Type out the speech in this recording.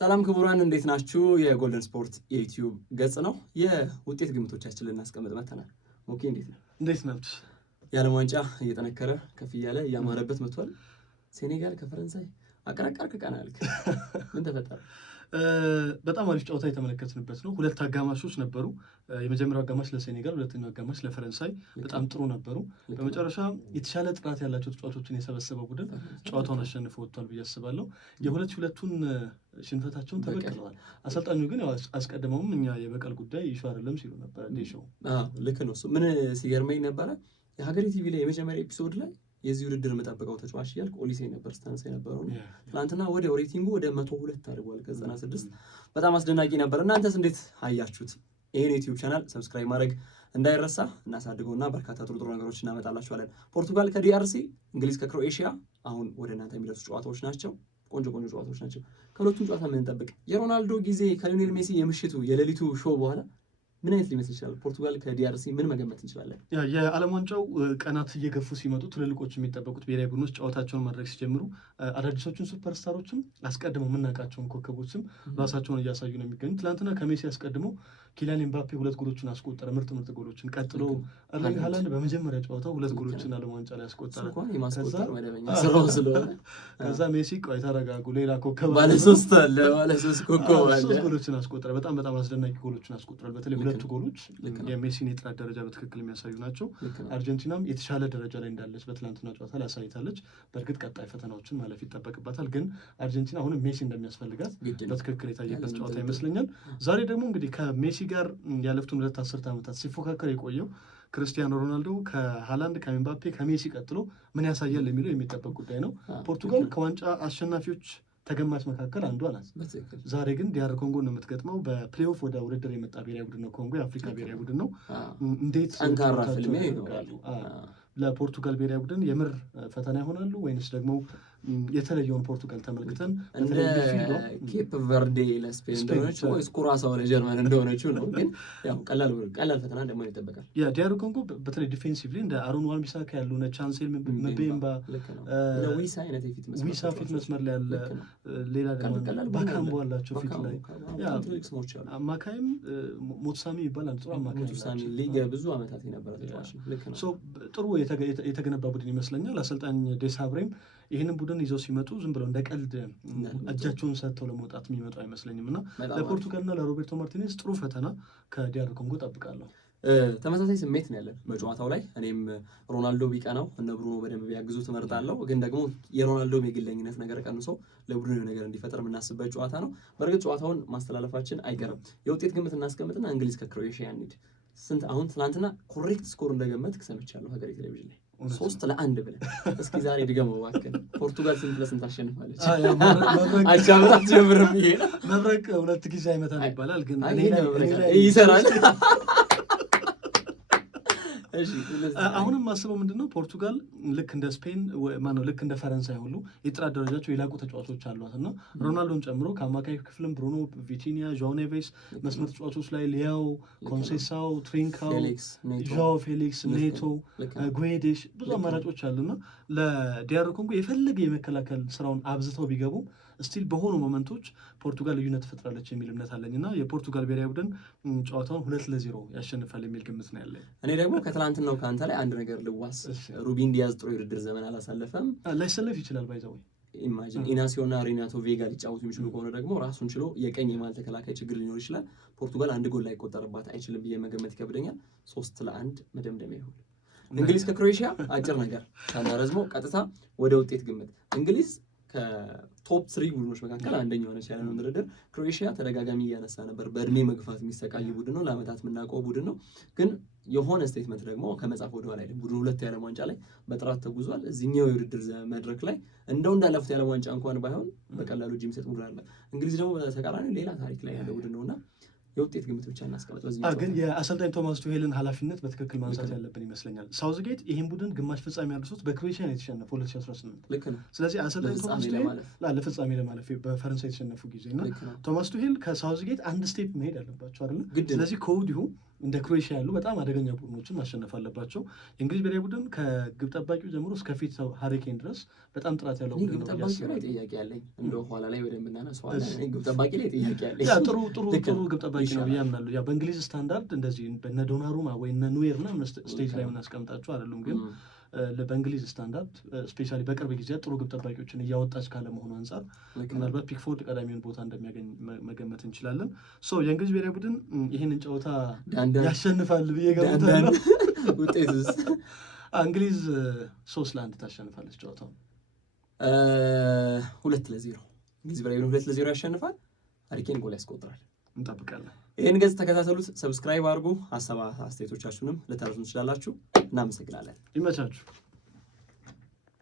ሰላም ክቡራን እንዴት ናችሁ? የጎልደን ስፖርት የዩቲዩብ ገጽ ነው። የውጤት ግምቶቻችን ልናስቀምጥ መጥተናል። ኦኬ እንዴት ናችሁ? የዓለም ዋንጫ እየጠነከረ ከፍ እያለ እያማረበት መጥቷል። ሴኔጋል ከፈረንሳይ አቀራቀርክ ቀና አልክ። ምን ተፈጠረ? በጣም አሪፍ ጨዋታ የተመለከትንበት ነው። ሁለት አጋማሾች ነበሩ። የመጀመሪያው አጋማሽ ለሴኔጋል፣ ሁለተኛው አጋማሽ ለፈረንሳይ በጣም ጥሩ ነበሩ። በመጨረሻ የተሻለ ጥራት ያላቸው ተጫዋቾችን የሰበሰበው ቡድን ጨዋታውን አሸንፎ ወጥቷል ብዬ አስባለሁ። ሁለቱን ሽንፈታቸውን ተበቅለዋል። አሰልጣኙ ግን አስቀድመውም እኛ የበቀል ጉዳይ ይሹ አይደለም ሲሉ ነበር። ዴሾው ልክ ነው። ምን ሲገርመኝ ነበረ የሀገሬ ቲቪ ላይ የመጀመሪያ ኤፒሶድ ላይ የዚህ ውድድር የምጠብቀው ተጫዋች እያልክ ኦሊሴ ነበር ስታንስ የነበረው ነው። ትናንትና ወዲያው ሬቲንጉ ወደ 102 አድርጓል ከ96። በጣም አስደናቂ ነበር። እናንተስ እንዴት አያችሁት? ይሄን ዩቲዩብ ቻናል ሰብስክራይብ ማድረግ እንዳይረሳ፣ እናሳድገውና በርካታ ጥሩ ነገሮች እናመጣላችኋለን። ፖርቱጋል ከዲአርሲ፣ እንግሊዝ ከክሮኤሽያ አሁን ወደ እናንተ የሚደርሱ ጨዋታዎች ናቸው። ቆንጆ ጨዋታዎች ናቸው። ከሁለቱም ጨዋታ ምን እንጠብቅ? የሮናልዶ ጊዜ ከሊዮኔል ሜሲ የምሽቱ የሌሊቱ ሾው በኋላ ምን አይነት ሊመስል ይችላል? ፖርቱጋል ከዲአርሲ ምን መገመት እንችላለን? የዓለም ዋንጫው ቀናት እየገፉ ሲመጡ ትልልቆች የሚጠበቁት ብሔራዊ ቡድኖች ጨዋታቸውን ማድረግ ሲጀምሩ አዳዲሶቹን ሱፐርስታሮችም አስቀድመው የምናውቃቸውን ኮከቦችም ራሳቸውን እያሳዩ ነው የሚገኙት። ትናንትና ከሜሲ አስቀድመው ኪሊያን ኤምባፔ 2 ጎሎችን አስቆጠረ፣ ምርጥ ጎሎችን። ቀጥሎ ኤርሊንግ ሃላንድ በመጀመሪያ ጨዋታው 2 ጎሎችን ዓለም ዋንጫ ላይ አስቆጠረ። ከዛ ሜሲ ቆይ ተረጋጉ፣ ሌላ ኮከብ ባለ 3 ኮከብ አለ፣ 3 ጎሎችን አስቆጠረ። በጣም አስደናቂ ጎሎችን አስቆጠራል። በተለይ 2 ጎሎች የሜሲን የጥራት ደረጃ በትክክል የሚያሳዩ ናቸው። አርጀንቲናም የተሻለ ደረጃ ላይ እንዳለች በትናንትና ጨዋታ ላይ አሳይታለች። በእርግጥ ቀጣይ ፈተናዎችን ማለፍ ይጠበቅባታል። ግን አርጀንቲና አሁንም ሜሲ እንደሚያስፈልጋት በትክክል የታየበት ጨዋታ ይመስለኛል። ዛሬ ደግሞ እንግዲህ ከሜሲ ጋር ያለፉትን 2 አስርት ዓመታት ሲፎካከር የቆየው ክርስቲያኖ ሮናልዶ ከሃላንድ ከኤምባፔ ከሜሲ ቀጥሎ ምን ያሳያል የሚለው የሚጠበቅ ጉዳይ ነው። ፖርቱጋል ከዋንጫ አሸናፊዎች ተገማች መካከል አንዷ ናት። ዛሬ ግን ዲአር ኮንጎ ነው የምትገጥመው። በፕሌይኦፍ ወደ ውድድር የመጣ ብሔራዊ ቡድን ነው ኮንጎ፣ የአፍሪካ ብሔራዊ ቡድን ነው። እንዴት ጠንካራ ፍልሚያ ይኖራሉ? ለፖርቱጋል ብሔራዊ ቡድን የምር ፈተና ይሆናሉ ወይንስ ደግሞ የተለየውን ፖርቱጋል ተመልክተን እንደ ኬፕ ቨርዴ ለስፔን እንደሆነችው ወይስ ኩራሳው ለጀርመን እንደሆነችው ነው? ግን ያው ቀላል ፈተና ደግሞ ይጠበቃል። ዲአር ኮንጎ በተለይ ዲፌንሲቭሊ እንደ አሮን wan-bissaka ያሉ ቻንሴል ምቤምባ ዊሳ ፊት መስመር ላይ ያለ፣ ሌላ ደግሞ ባካምቦ አላቸው ፊት ላይ አማካይም ሞትሳሚ ይባላል። ጥሩ አማካይ ሊግ ብዙ ዓመታት የነበረ ተጫዋች ነው። ጥሩ የተገነባ ቡድን ይመስለኛል። አሰልጣኝ ዴሳብሬም ይህንን ቡድን ይዘው ሲመጡ ዝም ብለው እንደ ቀልድ እጃቸውን ሰጥተው ለመውጣት የሚመጡ አይመስለኝም እና ለፖርቱጋልና ለሮቤርቶ ማርቲኔዝ ጥሩ ፈተና ከዲአር ኮንጎ ጠብቃለሁ። ተመሳሳይ ስሜት ነው ያለን በጨዋታው ላይ። እኔም ሮናልዶ ቢቀናው እነ ብሩኖ በደንብ ቢያግዙ ትመርጣለሁ። ግን ደግሞ የሮናልዶም የግለኝነት ነገር ቀንሶ ለቡድኑ ነገር እንዲፈጠር የምናስበት ጨዋታ ነው። በእርግጥ ጨዋታውን ማስተላለፋችን አይቀርም። የውጤት ግምት እናስቀምጥና እንግሊዝ ከክሮኤሽያ እንሂድ። አሁን ትናንትና ኮሬክት ስኮር እንደገመትክ ሰምቻለሁ ሀገሬ ቴሌቪዥን ላይ 3-1 ብለህ። እስኪ ዛሬ ድገመው እባክህ። ፖርቱጋል 3-0 አሸንፋለች። አቻምራት ጀምርም ይሄ መብረቅ 2 ጊዜ አይመታም ይባላል፣ ግን ይሰራል። አሁንም ማስበው ምንድነው ፖርቱጋል ልክ እንደ ስፔን ልክ እንደ ፈረንሳይ ሁሉ የጥራት ደረጃቸው የላቁ ተጫዋቾች አሏት እና ሮናልዶን ጨምሮ ከአማካይ ክፍልም ብሩኖ፣ ቪቲኒያ፣ ዣኦ ኔቬስ፣ መስመር ተጫዋቾች ላይ ሊያው፣ ኮንሴሳው፣ ትሪንካው፣ ዣኦ ፌሊክስ፣ ኔቶ፣ ጉዌዴሽ ብዙ አማራጮች አሉና ለዲአር ኮንጎ የፈለገ የመከላከል ስራውን አብዝተው ቢገቡ ስቲል በሆኑ ሞመንቶች ፖርቱጋል ልዩነት ትፈጥራለች የሚል እምነት አለኝ እና የፖርቱጋል ብሔራዊ ቡድን ጨዋታውን 2-0 ያሸንፋል የሚል ግምት ነው ያለኝ። እኔ ደግሞ ከትላንትናው ከአንተ ላይ አንድ ነገር ልዋስ። ሩቢን ዲያዝ ጥሩ የውድድር ዘመን አላሳለፈም፣ ላይሰለፍ ይችላል። ባይዛው ኢማጂን ኢናሲዮና ሬናቶ ቬጋ ሊጫወቱ የሚችሉ ከሆነ ደግሞ ራሱን ችሎ የቀኝ የማል ተከላካይ ችግር ሊኖር ይችላል። ፖርቱጋል 1 ጎል ላይ ቆጠረባት አይችልም ብዬ መገመት ይከብደኛል። 3-1 መደምደሚያ ይሆን። እንግሊዝ ከክሮኤሽያ አጭር ነገር ሳናረዝመው ቀጥታ ወደ ውጤት ግምት። እንግሊዝ ከቶፕ 3 ቡድኖች መካከል አንደኛው ነች ያለነው ድርድር። ክሮኤሽያ ተደጋጋሚ እያነሳ ነበር፣ በእድሜ መግፋት የሚሰቃይ ቡድን ነው፣ ለዓመታት የምናውቀው ቡድን ነው። ግን የሆነ ስቴትመንት ደግሞ ከመጻፍ ወደኋላ አይደለም። ቡድኑ 2 የዓለም ዋንጫ ላይ በጥራት ተጉዟል። እዚህኛው የውድድር መድረክ ላይ እንዳለፉት የዓለም ዋንጫ እንኳን ባይሆን በቀላሉ እጅ የሚሰጥ ቡድን አለ። እንግሊዝ ደግሞ በተቃራኒው ሌላ ታሪክ ላይ ያለ ቡድን ነውና የውጤት ግምት ብቻ እናስቀምጥ። ግን የአሰልጣኝ ቶማስ ቱሄልን ኃላፊነት በትክክል ማንሳት ያለብን ይመስለኛል። ሳውዝጌት ይህን ቡድን ግማሽ ፍጻሜ ያደረሱት በክሮኤሽያ ነው የተሸነፈው 2018። ልክ ነው። ስለዚህ አሰልጣኝ ቶማስ ቱሄል ለፍጻሜ ለማለፍ በፈረንሳይ የተሸነፉ ጊዜ እና ቶማስ ቱሄል ከሳውዝጌት 1 ስቴፕ መሄድ አለባቸው አይደል? ስለዚህ ከወዲሁ እንደ ክሮኤሽያ ያሉ በጣም አደገኛ ቡድኖችን ማሸነፍ አለባቸው። የእንግሊዝ ብሔራዊ ቡድን ከግብ ጠባቂው ጀምሮ እስከ ፊት ሃሪ ኬን ድረስ በጣም ጥራት ያለው ቡድን ነው። ግብ ጠባቂ ላይ ጥያቄ ያለኝ እንደው ኋላ ላይ ወደ ምናነሳዋለን። ግብ ጠባቂ ላይ ጥያቄ ያለኝ ጥሩ ግብ ጠባቂ ነው ብዬ አምናለሁ። ያው በእንግሊዝ ስታንዳርድ እንደዚህ በነ ዶናሩማ ወይ እነ ኑዌር ምናምን ስቴጅ ላይ የምናስቀምጣቸው አይደሉም፣ ግን በእንግሊዝ ስታንዳርድ ስፔሻሊ በቅርብ ጊዜ ጥሩ ግብ ጠባቂዎችን እያወጣች ካለመሆኑ አንጻር ምናልባት ፒክፎርድ ቀዳሚውን ቦታ እንደሚያገኝ መገመት እንችላለን። የእንግሊዝ ብሔራዊ ቡድን ይህንን ጨዋታ ያሸንፋል ብዬ ገምታለሁ። ውጤቱስ? እንግሊዝ 3-1 ታሸንፋለች ጨዋታው። 2-0 እንግሊዝ ብሔራዊ ቡድን 2-0 ያሸንፋል። ሃሪ ኬን ጎል ያስቆጥራል። እንጠብቃለን። ይህን ገጽ ተከታተሉት፣ ሰብስክራይብ አድርጉ። ሀሳብ አስተያየቶቻችሁንም ልታደርሱን ትችላላችሁ። እናመሰግናለን። ይመቻችሁ።